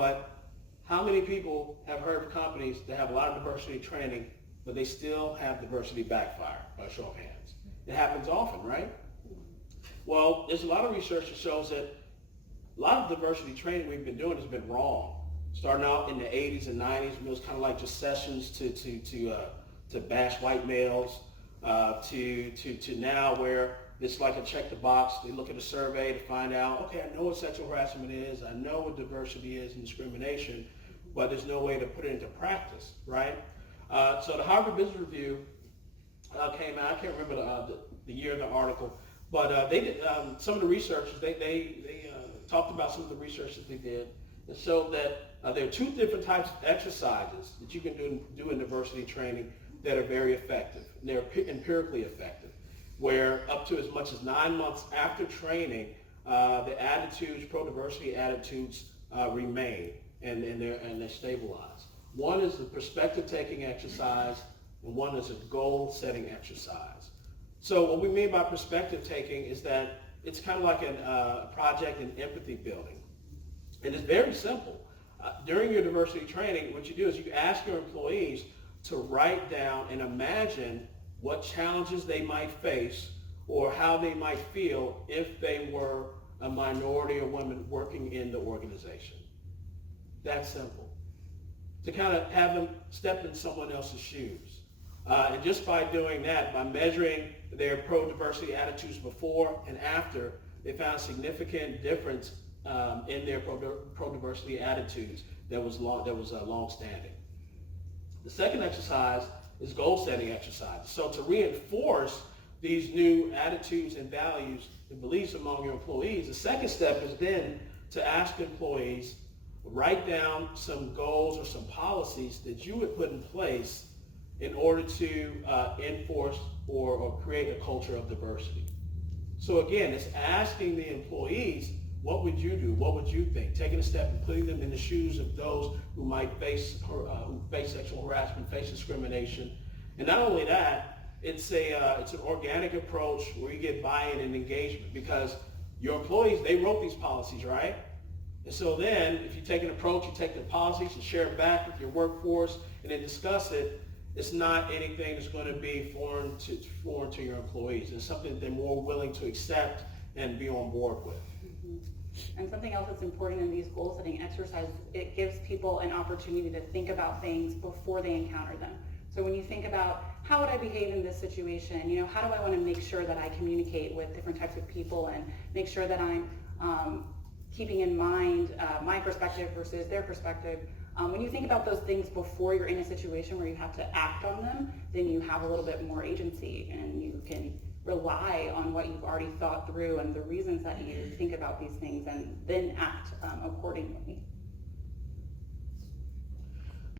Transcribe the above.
But how many people have heard of companies that have a lot of diversity training, but they still have diversity backfire? By a show of hands. It happens often, right? Well, there's a lot of research that shows that a lot of diversity training we've been doing has been wrong. Starting out in the 80s and 90s, it was kind of like just sessions to bash white males, to now where it's like a check the box. They look at a survey to find out, okay, I know what sexual harassment is, I know what diversity is and discrimination, but there's no way to put it into practice, right? So the Harvard Business Review came out. I can't remember the year of the article, but they did some of the researchers. They talked about some of the research that they did and showed that there are two different types of exercises that you can do in diversity training that are very effective. They're empirically effective, where up to as much as 9 months after training, the attitudes, pro-diversity attitudes, remain and they're stabilized. One is the perspective-taking exercise, and one is a goal-setting exercise. So what we mean by perspective-taking is that it's kind of like a project in empathy building. And it's very simple. During your diversity training, what you do is you ask your employees to write down and imagine what challenges they might face or how they might feel if they were a minority or woman working in the organization. That's simple. To kind of have them step in someone else's shoes. And just by doing that, by measuring their pro-diversity attitudes before and after, they found a significant difference in their pro-diversity attitudes that was long-standing. The second exercise is goal-setting exercise. So to reinforce these new attitudes and values and beliefs among your employees, the second step is then to ask employees, write down some goals or some policies that you would put in place in order to enforce or create a culture of diversity. So again, it's asking the employees, what would you do? What would you think? Taking a step and putting them in the shoes of those who might face sexual harassment, face discrimination. And not only that, it's an organic approach where you get buy-in and engagement, because your employees, they wrote these policies, right? And so then if you take an approach, you take the policies and share it back with your workforce and then discuss it, it's not anything that's going to be foreign to your employees. It's something that they're more willing to accept and be on board with. And something else that's important in these goal setting exercises, it gives people an opportunity to think about things before they encounter them. So when you think about how would I behave in this situation, how do I want to make sure that I communicate with different types of people and make sure that I'm keeping in mind my perspective versus their perspective. When you think about those things before you're in a situation where you have to act on them, then you have a little bit more agency and you can rely on what you've already thought through and the reasons that you think about these things and then act accordingly.